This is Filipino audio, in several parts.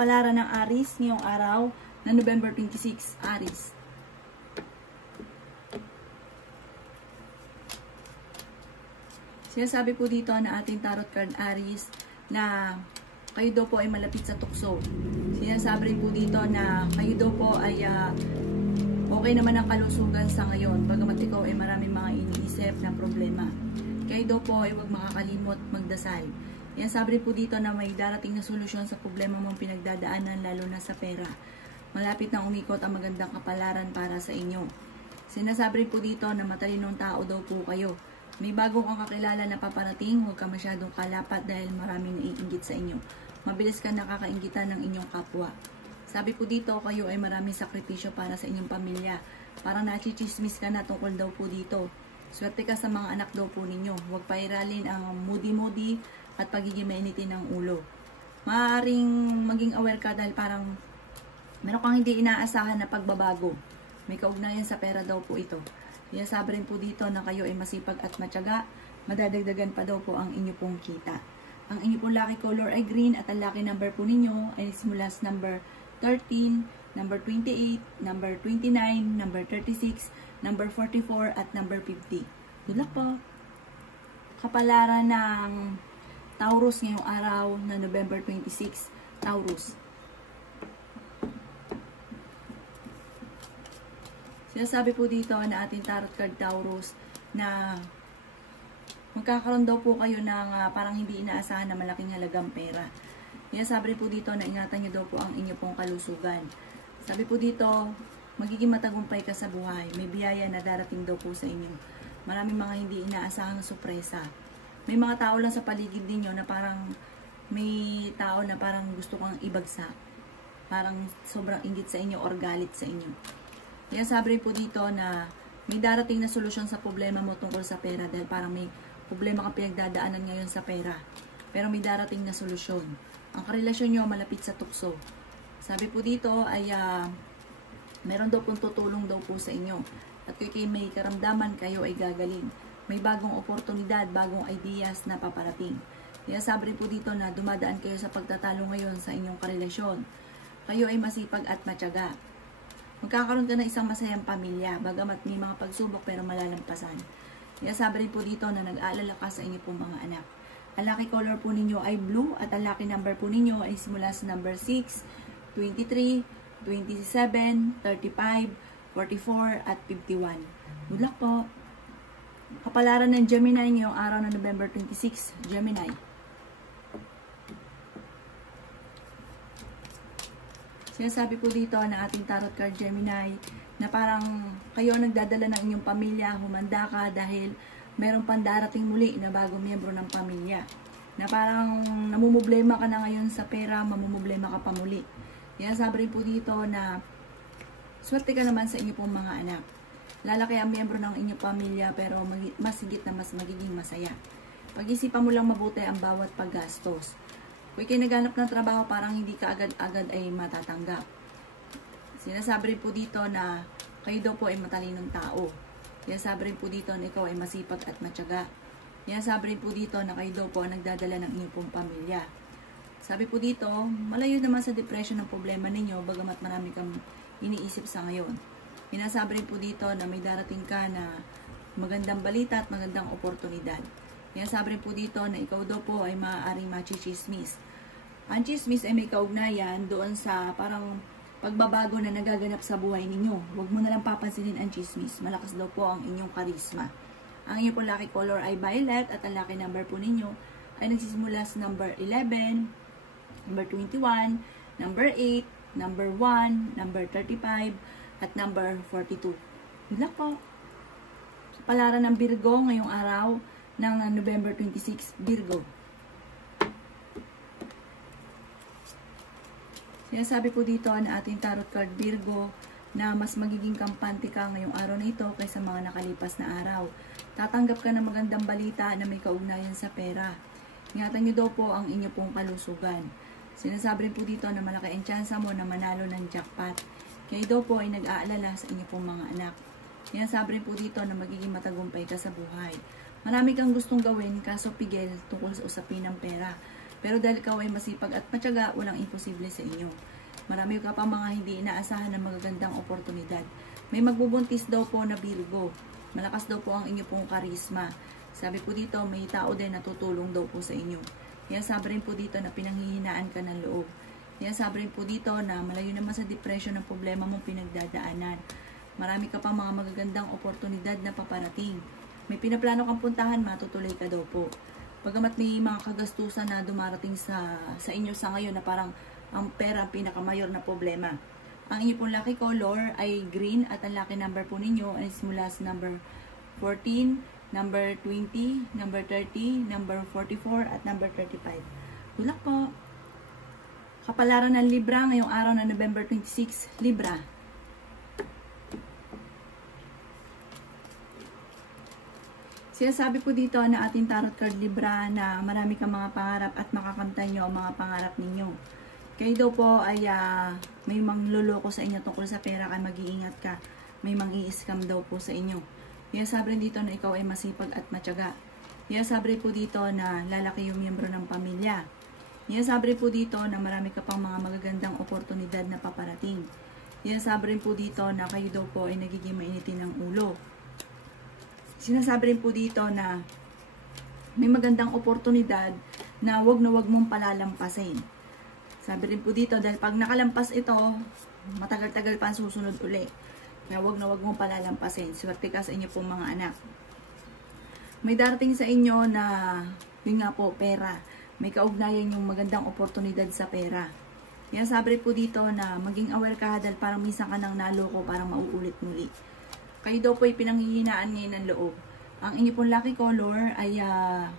kapalaran ng Aries ngayong araw na November 26, Aries. Sinasabi po dito na ating tarot card Aries na kayo daw po ay malapit sa tukso. Sinasabi po dito na kayo daw po ay okay naman ang kalusugan sa ngayon, bagamat ikaw ay maraming mga iniisip na problema. Kayo daw po ay huwag makakalimot magdasal. Sinasabi po dito na may darating na solusyon sa problema mong pinagdadaanan, lalo na sa pera. Malapit na umikot ang magandang kapalaran para sa inyo. Sinasabi po dito na matalinong tao daw po kayo. May bagong kang kakilala na paparating, huwag ka masyadong kalapat dahil maraming naiinggit sa inyo. Mabilis ka nakakainggitan ng inyong kapwa. Sabi po dito, kayo ay maraming sakripisyo para sa inyong pamilya. Parang nachichismis ka na tungkol daw po dito. Swerte ka sa mga anak daw po ninyo. Huwag pairalin ang moody-moody at pagiging mainitin ng ulo. Maaaring maging aware ka dahil parang meron kang hindi inaasahan na pagbabago. May kaugnayan sa pera daw po ito. Sinasabi rin po dito na kayo ay masipag at matyaga, madadagdagan pa daw po ang inyo pong kita. Ang inyo pong lucky color ay green at ang lucky number po ninyo ay simula sa number 13, number 28, number 29, number 36, number 44 at number 50. Good luck po! Kapalaran ng Taurus ngayong araw na November 26, Taurus. Sinasabi po dito na ating tarot card Taurus na magkakaroon daw po kayo ng parang hindi inaasahan na malaking halagang pera. Sinasabi po dito na ingatan nyo daw po ang inyo pong kalusugan. Sabi po dito, magiging matagumpay ka sa buhay. May biyaya na darating daw po sa inyo. Maraming mga hindi inaasahang sorpresa. May mga tao lang sa paligid ninyo na parang may tao na parang gusto kang ibagsak. Parang sobrang inggit sa inyo or galit sa inyo. Kaya sabi po dito na may darating na solusyon sa problema mo tungkol sa pera dahil parang may problema kang pinagdadaanan ngayon sa pera. Pero may darating na solusyon. Ang karelasyon nyo malapit sa tukso. Sabi po dito ay meron daw pong tutulong daw po sa inyo. At kung may karamdaman kayo ay gagaling. May bagong oportunidad, bagong ideas na paparating. Kaya sabi po dito na dumadaan kayo sa pagtatalo ngayon sa inyong karelasyon. Kayo ay masipag at matyaga. Magkakaroon ka ng isang masayang pamilya, bagamat may mga pagsubok pero malalampasan. Kaya sabi rin po dito na nag-aalala ka sa inyo pong mga anak. Ang lucky color po ninyo ay blue at ang lucky number po ninyo ay simula sa number 6, 23, 27, 35, 44 at 51. Good luck po! Kapalaran ng Gemini ngayong araw ng November 26, Gemini. Sinasabi po dito na ating tarot card Gemini na parang kayo nagdadala ng inyong pamilya, humanda ka dahil meron pang darating muli na bagong miyembro ng pamilya. Na parang namumblema ka na ngayon sa pera, mamumblema ka pa muli. Sinasabi rin po dito na swerte ka naman sa inyong pong mga anak. Lalaki ang miyembro ng inyong pamilya pero mas higit na mas magiging masaya. Pag-isipan mo lang mabuti ang bawat paggastos. Kung ikay naghanap ng trabaho, parang hindi ka agad-agad ay matatanggap. Sinasabi rin po dito na kayo daw po ay matalinong tao. Sinasabi rin po dito na ikaw ay masipag at matyaga. Sinasabi rin po dito na kayo daw po ang nagdadala ng inyong pong pamilya. Sabi po dito, malayo naman sa depression ng problema ninyo, bagamat marami kang iniisip sa ngayon. Sinasabi rin po dito na may darating ka na magandang balita at magandang oportunidad. Sinasabi rin po dito na ikaw daw po ay maaaring machismis. Ang chismis ay may kaugnayan doon sa parang pagbabago na nagaganap sa buhay ninyo. Huwag mo na lang papansinin ang chismis. Malakas daw po ang inyong karisma. Ang inyong po lucky color ay violet at ang lucky number po ninyo ay nagsisimula sa number 11, number 21, number 8, number 1, number 35, at number 42. Good luck po! Sa palaran ng Virgo ngayong araw ng November 26, Virgo. Sinasabi po dito na ating tarot card Virgo na mas magiging kampante ka ngayong araw na ito kaysa mga nakalipas na araw. Tatanggap ka ng magandang balita na may kaugnayan sa pera. Ingatan niyo daw po ang inyo pong kalusugan. Sinasabi rin po dito na malaki ang tsansa mo na manalo ng jackpot. Kayo daw po ay nag-aalala sa inyo pong mga anak. Sinasabi rin po dito na magiging matagumpay ka sa buhay. Marami kang gustong gawin kaso pigil tungkol sa usapin ng pera. Pero dahil ikaw ay masipag at matyaga, walang imposible sa inyo. Marami ka pa mga hindi inaasahan na magagandang oportunidad. May magbubuntis daw po na Virgo. Malakas daw po ang inyo pong karisma. Sabi po dito, may tao din na tutulong daw po sa inyo. Kaya sabi rin po dito na pinanghihinaan ka ng loob. Kaya sabi rin po dito na malayo naman sa depression ng problema mong pinagdadaanan. Marami ka pa mga magagandang oportunidad na paparating. May pinaplano kang puntahan, matutuloy ka daw po. Bagamat may mga kagastusan na dumarating sa inyo sa ngayon na parang ang pera ang pinakamayor na problema. Ang inyo pong lucky color ay green at ang lucky number po ninyo ay simula sa number 14, number 20, number 30, number 44 at number 35. Good luck po! Kapalaran ng Libra ngayong araw na November 26, Libra. Sinasabi po dito na ating tarot card Libra na marami kang mga pangarap at makakamtan nyo ang mga pangarap ninyo. Kayo daw po ay may mangluloko sa inyo tungkol sa pera, kaya mag-iingat ka. May mang-i-scam daw po sa inyo. Kaya sabi rin dito na ikaw ay masipag at matyaga. Kaya sabi rin po dito na lalaki yung miyembro ng pamilya. Kaya sabi rin po dito na marami ka pang mga magagandang oportunidad na paparating. Kaya sabi rin po dito na kayo daw po ay nagiging mainitin ng ulo. Sinasabi rin po dito na may magandang oportunidad na wag mong palalampasin. Sabi rin po dito dahil pag nakalampas ito, matagal-tagal pa ang susunod uli. Kaya wag mong palalampasin. Swerte ka sa inyo pong mga anak. May darating sa inyo na yun nga po, pera. May kaugnayan yung magandang oportunidad sa pera. Kaya sabi rin po dito na maging aware ka dahil parang minsan ka nang naloko, parang mauulit muli. Kayo daw po ay pinanghihinaan ngayon ng loob. Ang inyo pong lucky color ay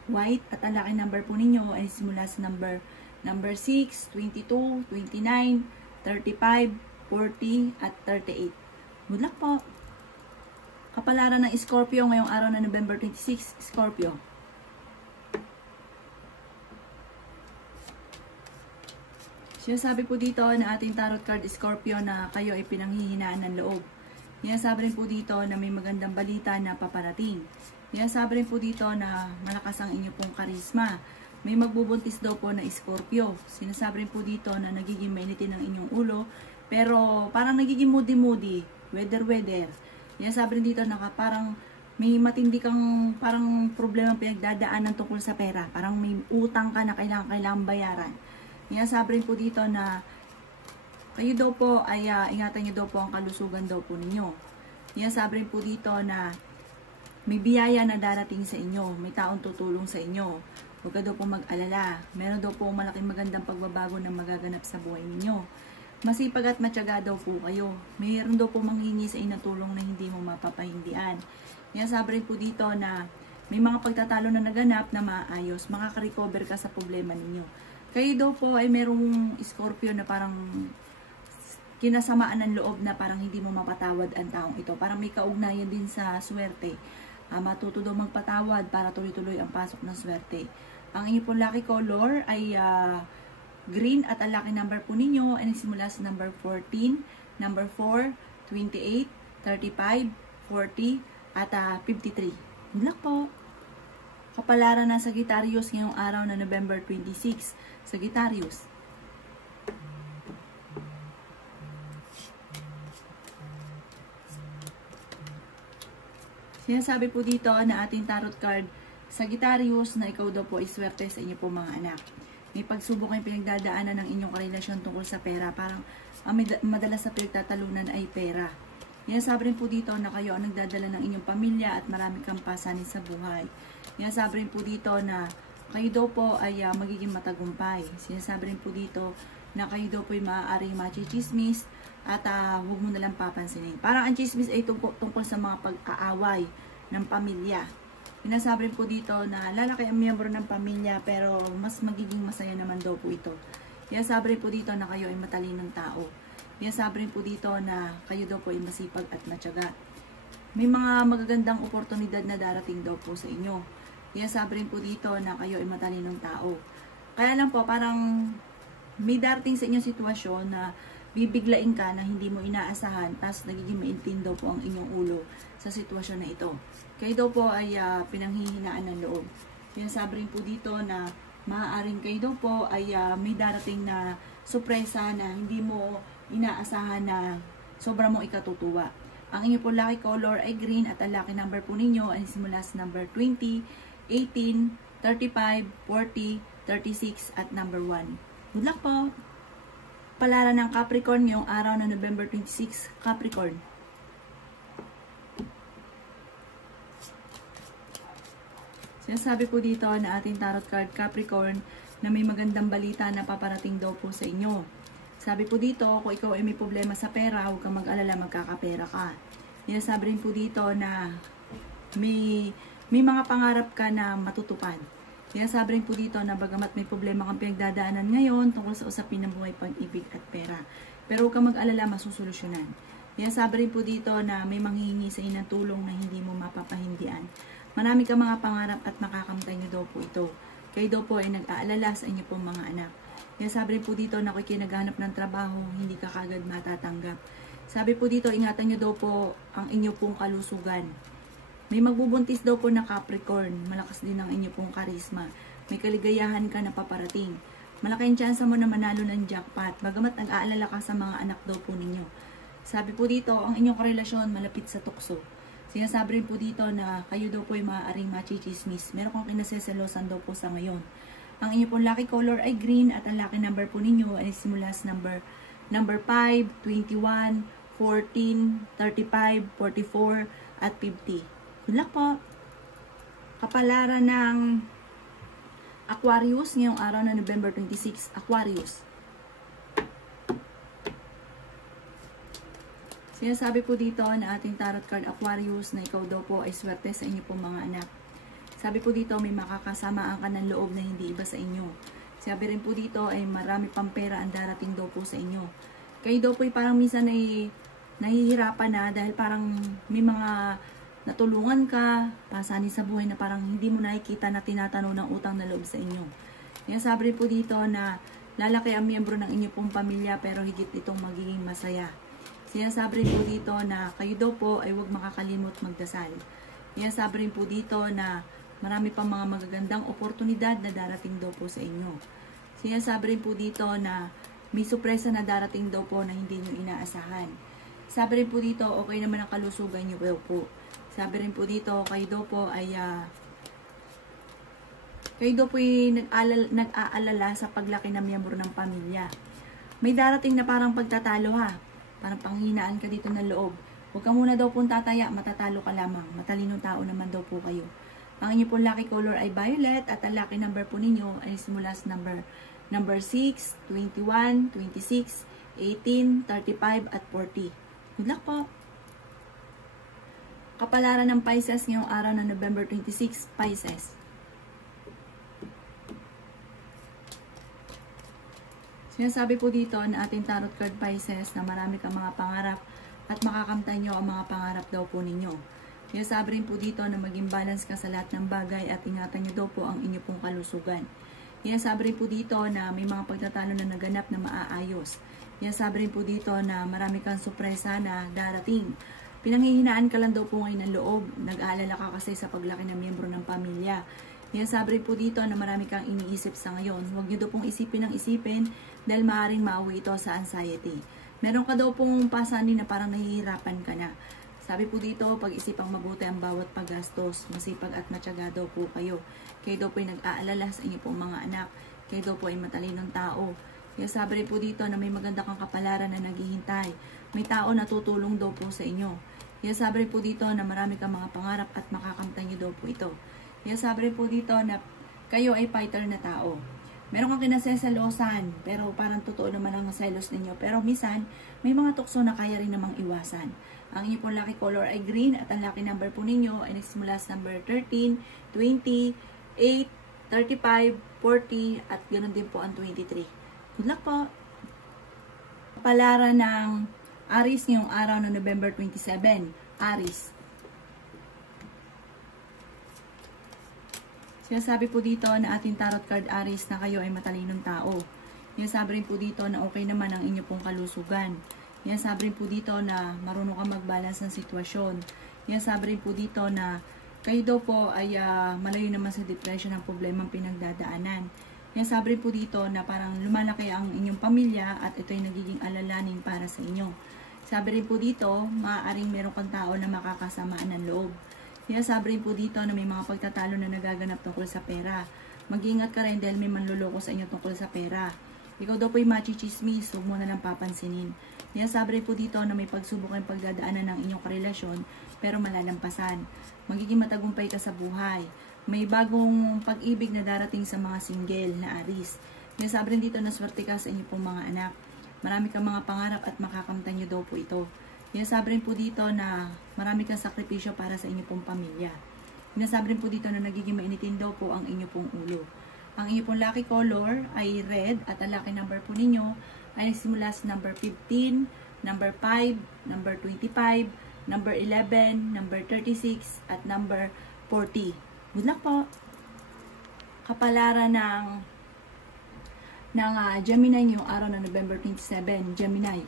white at ang lucky number po ninyo ay simula sa number 6, 22, 29, 35, 40 at 38. Good luck po! Kapalaran ng Scorpio ngayong araw na November 26, Scorpio. Sinasabi po dito na ating tarot card Scorpio na kayo ay pinanghihinaan ng loob. Yan sabi rin po dito na may magandang balita na paparating. Yan sabi rin po dito na malakas ang inyo pong karisma. May magbubuntis daw po na Scorpio. Sinasabi rin po dito na nagiging mainitin ang inyong ulo. Pero parang nagiging moody-moody. Weather. Yan sabi rin dito na parang may matindi kang parang problema pinagdadaanan tungkol sa pera. Parang may utang ka na kailangan bayaran. Yan sabi rin po dito na kayo daw po ay ingatan nyo daw po ang kalusugan daw po ninyo. Yan sabi rin po dito na may biyaya na darating sa inyo. May taong tutulong sa inyo. Huwag ka daw po mag-alala. Meron daw po malaking magandang pagbabago na magaganap sa buhay ninyo. Masipag at matyaga daw po kayo. Mayroon daw po manghingi sa inyo tulong na hindi mo mapapahindian. Yan sabi rin po dito na may mga pagtatalo na naganap na maayos. Makaka-recover ka sa problema ninyo. Kayo daw po ay merong Scorpio na parang kinasamaan ng loob na parang hindi mo mapatawad ang taong ito. Parang may kaugnayan din sa swerte. Matuto daw magpatawad para tuloy-tuloy ang pasok ng swerte. Ang inyo pong lucky color ay green at ang lucky number po ninyo ay nagsimula sa number 14, number 4, 28, 35, 40 at 53. Good luck po! Kapalaran ng Sagittarius ngayong araw na November 26. Sagittarius. Sinasabi po dito na ating tarot card Sagittarius na ikaw daw po ay swerte sa inyo po mga anak. May pagsubok kayong pinagdadaanan ng inyong karelasyon tungkol sa pera. Parang madalas sa pinagtatalunan ay pera. Sinasabi rin po dito na kayo ang nagdadala ng inyong pamilya at marami kang pasanin sa buhay. Sinasabi rin po dito na kayo daw po ay magiging matagumpay. Sinasabi rin po dito na kayo daw po ay maaaring machichismis at huwag mo nalang papansinin. Parang ang chismis ay tungkol sa mga pag-aaway ng pamilya. Sinasabi rin po dito na lalaki ang miyembro ng pamilya pero mas magiging masaya naman daw po ito. Sinasabi rin po dito na kayo ay matalinong tao. Sinasabi rin po dito na kayo daw po ay masipag at matyaga. May mga magagandang oportunidad na darating daw po sa inyo. Sinasabi rin po dito na kayo ay matalinong tao. Kaya lang po parang may darating sa inyong sitwasyon na bibiglain ka na hindi mo inaasahan tapos nagiging maintin daw po ang inyong ulo sa sitwasyon na ito. Kayo daw po ay pinanghihinaan ng loob. Sinasabi rin po dito na maaaring kayo daw po ay may darating na sorpresa na hindi mo inaasahan na sobra mo ikatutuwa. Ang inyo po lucky color ay green at ang lucky number po ninyo ay simula sa number 20, 18, 35, 40, 36 at number 1. Good luck po! Palaran ng Capricorn ngayong araw na November 26, Capricorn. Sinasabi po dito na ating tarot card Capricorn na may magandang balita na paparating daw po sa inyo. Sabi po dito, kung ikaw ay may problema sa pera, huwag kang mag-alala, magkakapera ka. Sinasabi rin po dito na may mga pangarap ka na matutupad. Sinasabi rin po dito na bagamat may problema kang pinagdadaanan ngayon tungkol sa usapin ng buhay, pag-ibig at pera. Pero huwag kang mag-alala, masusolusyonan. Sinasabi rin po dito na may manghihingi sa inyo ng tulong na hindi mo mapapahindian. Marami ka mga pangarap at makakamtay nyo daw po ito. Kayo daw po ay nag-aalala sa inyo pong mga anak. Kaya sabi rin po dito na kung naghahanap ng trabaho, hindi ka kagad matatanggap. Sabi po dito, ingatan nyo daw po ang inyo pong kalusugan. May magbubuntis daw po na Capricorn. Malakas din ang inyo pong karisma. May kaligayahan ka na paparating. Malaking tsansa mo na manalo ng jackpot. Bagamat nag-aalala ka sa mga anak daw po ninyo. Sabi po dito, ang inyong karelasyon malapit sa tukso. Sinasabi rin po dito na kayo daw po ay maaaring machichismis. Meron kong kinaseselosan daw po sa ngayon. Ang inyo pong lucky color ay green at ang lucky number po ninyo ay simula sa number 5, 21, 14, 35, 44, at 50. Good luck po! Kapalaran ng Aquarius ngayong araw na November 26, Aquarius. Sinasabi po dito na ating tarot card Aquarius na ikaw daw po ay swerte sa inyo pong mga anak. Sabi po dito may makakasamaan ka ng loob na hindi iba sa inyo. Sabi rin po dito ay marami pang pera ang darating daw po sa inyo. Kayo daw po ay parang minsan ay nahihirapan na dahil parang may mga natulungan ka, pasanin sa buhay na parang hindi mo nakikita na tinatanaw ng utang na loob sa inyo. Kaya sabi rin po dito na lalaki ang miyembro ng inyo pong pamilya pero higit itong magiging masaya. Sinasabi rin po dito na kayo daw po ay huwag makakalimot magdasal. Sinasabi rin po dito na marami pang mga magagandang oportunidad na darating daw po sa inyo. Sinasabi rin po dito na may sorpresa na darating daw po na hindi nyo inaasahan. Sabi rin po dito, okay naman ang kalusugan nyo po. Sabi rin po dito, kayo daw po ay nag-aalala sa paglaki ng miyembro ng pamilya. May darating na parang pagtatalo ha. Parang panghinaan ka dito ng loob. Huwag ka muna daw pong tataya, matatalo ka lamang. Matalinong tao naman daw po kayo. Ang inyo pong lucky color ay violet at ang lucky number po ninyo ay simula sa number 6, 21, 26, 18, 35 at 40. Good luck po! Kapalaran ng Pisces ngayong araw na November 26, Pisces. Sinasabi po dito na ating tarot card Pisces na marami kang mga pangarap at makakamtan nyo ang mga pangarap daw po ninyo. Sinasabi rin po dito na maging balance ka sa lahat ng bagay at ingatan nyo daw po ang inyo pong kalusugan. Sinasabi rin po dito na may mga pagtatalo na naganap na maaayos. Sinasabi rin po dito na marami kang sorpresa na darating. Pinanghihinaan ka lang daw po ngayon ng loob. Nag-aalala ka kasi sa paglaki ng miyembro ng pamilya. Sinasabi rin po dito na marami kang iniisip sa ngayon. Huwag nyo daw pong isipin ng isipin dahil maaaring mauwi ito sa anxiety. Meron ka daw pong pasanin na parang nahihirapan ka na. Sabi po dito, pag-isipang mabuti ang bawat paggastos. Masipag at matyaga daw po kayo. Kayo daw po ay nag-aalala sa inyo pong mga anak. Kayo daw po ay matalinong tao. Kaya sabi rin po dito na may maganda kang kapalaran na naghihintay. May tao na tutulong daw po sa inyo. Kaya sabi rin po dito na marami kang mga pangarap at makakamtan nyo daw po ito. Kaya sabi rin po dito na kayo ay fighter na tao. Meron kang kinaseselosan, pero parang totoo naman ang selos ninyo. Pero minsan, may mga tukso na kaya rin namang iwasan. Ang inyo pong lucky color ay green at ang lucky number po ninyo ay nagsimula sa number 13, 20, 8, 35, 40 at ganoon din po ang 23. Good luck po! Palaran ng Aries ngayong araw ng November 27. Aries. Sinasabi po dito na ating tarot card Aries na kayo ay matalinong tao. Sinasabi rin po dito na okay naman ang inyo pong kalusugan. Sinasabi rin po dito na marunong ka mag-balance ng sitwasyon. Sinasabi rin po dito na kayo daw po ay malayo naman sa depression ang problemang pinagdadaanan. Yan sabi rin po dito na parang lumalaki ang inyong pamilya at ito ay nagiging alalaning para sa inyo. Sabi rin po dito, maaaring meron kang tao na makakasamaan ng loob. Yan sabi rin po dito na may mga pagtatalo na nagaganap tungkol sa pera. Mag-ingat ka rin dahil may manluloko sa inyo tungkol sa pera. Ikaw daw po ay machichismis, huwag mo na lang papansinin. Yan sabi rin po dito na may pagsubok ang pagdadaanan ng inyong karelasyon pero malalampasan. Magiging matagumpay ka sa buhay. May bagong pag-ibig na darating sa mga single na aris. Yan sabi rin dito na swerte ka sa inyong pong mga anak. Marami kang mga pangarap at makakamtan nyo daw po ito. Yan sabi rin po dito na marami kang sakripisyo para sa inyong pong pamilya. Sinasabi rin po dito na nagiging mainitin daw po ang inyong pong ulo. Ang inyong pong lucky color ay red at ang lucky number po ninyo ay nagsimula sa number 15, number 5, number 25, number 11, number 36, at number 40. Good luck po! Kapalaran ng Gemini ngayong araw na November 27, Gemini.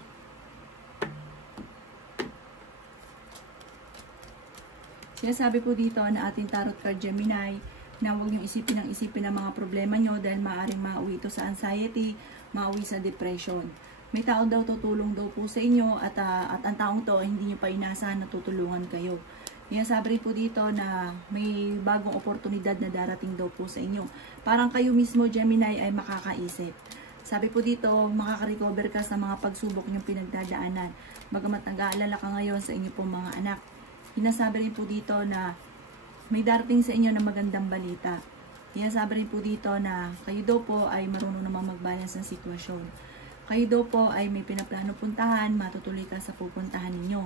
Sinasabi po dito na ating tarot card Gemini na huwag niyong isipin ang mga problema nyo dahil maaaring mauwi ito sa anxiety, mauwi sa depression. May tao daw tutulong daw po sa inyo at ang taong to hindi nyo pa inasahan na tutulungan kayo. Sinasabi po dito na may bagong oportunidad na darating daw po sa inyo. Parang kayo mismo Gemini ay makakaisip. Sabi po dito, makaka-recover ka sa mga pagsubok nyong pinagdadaanan. Bagamat nag-aalala ka ngayon sa inyo pong mga anak. Sinasabi rin po dito na may darating sa inyo na magandang balita. Sinasabi rin po dito na kayo daw po ay marunong namang mag-balance ng sitwasyon. Kayo daw po ay may pinaplano puntahan, matutuloy ka sa pupuntahan ninyo.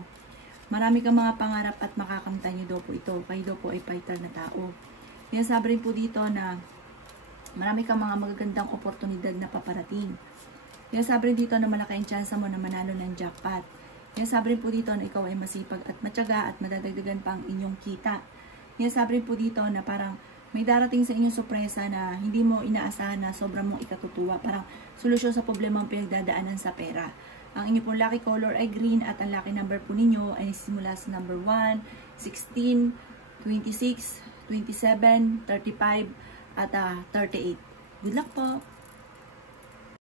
Marami kang mga pangarap at makakamtan nyo daw po ito. Kayo daw po ay fighter na tao. Sinasabi rin po dito na marami kang mga magagandang oportunidad na paparating. Sinasabi rin dito na malaki ang tsansa mo na manalo ng jackpot. Sinasabi rin po dito na ikaw ay masipag at matyaga at madadagdagan pa ang inyong kita. Sinasabi rin po dito na parang may darating sa inyong sorpresa na hindi mo inaasahan na sobrang mong ikatutuwa. Parang solusyon sa problema ang pinagdadaanan sa pera. Ang inyong pong lucky color ay green at ang lucky number po ninyo ay simula sa number 1, 16, 26, 27, 35 at 38. Good luck po!